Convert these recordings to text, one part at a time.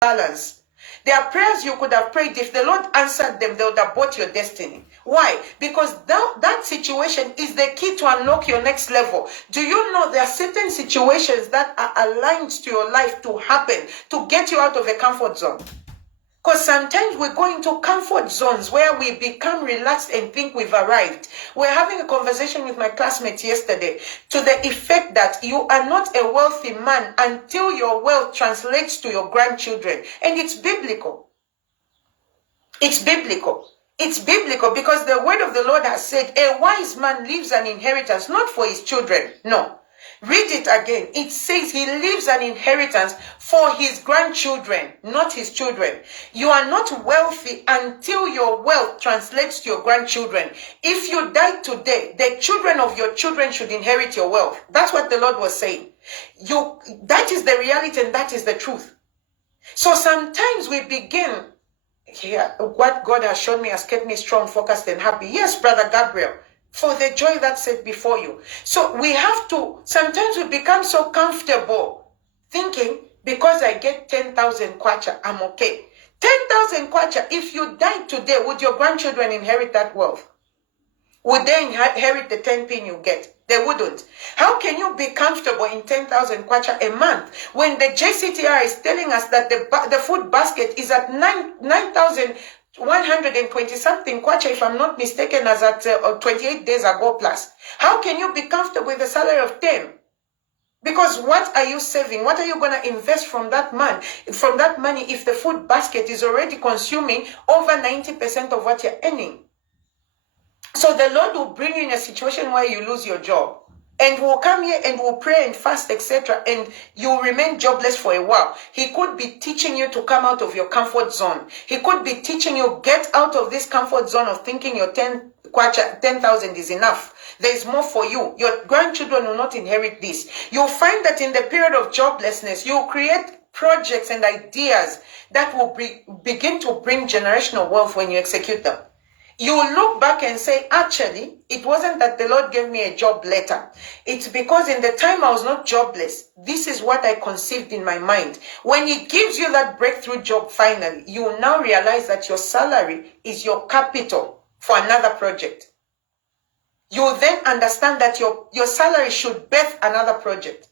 balance. There are prayers you could have prayed. If the Lord answered them, they would have bought your destiny. Why? Because that situation is the key to unlock your next level. Do you know there are certain situations that are aligned to your life to happen, to get you out of a comfort zone? Because sometimes we go into comfort zones where we become relaxed and think we've arrived. We're having a conversation with my classmates yesterday to the effect that you are not a wealthy man until your wealth translates to your grandchildren. And it's biblical. It's biblical. It's biblical because the word of the Lord has said a wise man leaves an inheritance, not for his children. No. Read it again. It says he leaves an inheritance for his grandchildren, not his children. You are not wealthy until your wealth translates to your grandchildren. If you die today, the children of your children should inherit your wealth. That's what the Lord was saying. That is the reality and that is the truth. So sometimes we begin here. What God has shown me has kept me strong, focused, and happy. Yes, Brother Gabriel. For the joy that's set before you. So we have to, sometimes we become so comfortable thinking because I get 10,000 kwacha, I'm okay. 10,000 kwacha, if you died today, would your grandchildren inherit that wealth? Would they inherit the 10 pin you get? They wouldn't. How can you be comfortable in 10,000 kwacha a month when the JCTR is telling us that the food basket is at 9,120 something kwacha, if I'm not mistaken, as at 28 days ago plus? How can you be comfortable with a salary of 10? Because what are you saving? What are you going to invest from that money if the food basket is already consuming over 90% of what you're earning? So the Lord will bring you in a situation where you lose your job. And we'll come here and we'll pray and fast, etc. And you'll remain jobless for a while. He could be teaching you to come out of your comfort zone. He could be teaching you, get out of this comfort zone of thinking your 10,000 is enough. There's more for you. Your grandchildren will not inherit this. You'll find that in the period of joblessness, you'll create projects and ideas that will begin to bring generational wealth when you execute them. You will look back and say, actually, it wasn't that the Lord gave me a job later. It's because in the time I was not jobless, this is what I conceived in my mind. When He gives you that breakthrough job finally, you will now realize that your salary is your capital for another project. You will then understand that your salary should birth another project.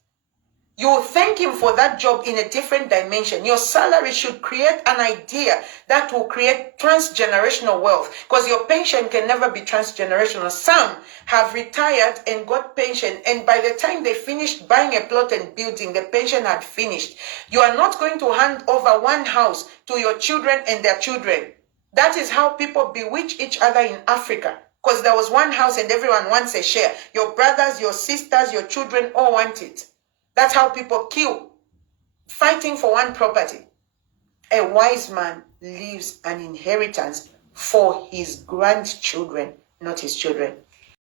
You will thank Him for that job in a different dimension. Your salary should create an idea that will create transgenerational wealth, because your pension can never be transgenerational. Some have retired and got pension, and by the time they finished buying a plot and building, the pension had finished. You are not going to hand over one house to your children and their children. That is how people bewitch each other in Africa, because there was one house and everyone wants a share. Your brothers, your sisters, your children all want it. That's how people kill, fighting for one property. A wise man leaves an inheritance for his grandchildren, not his children.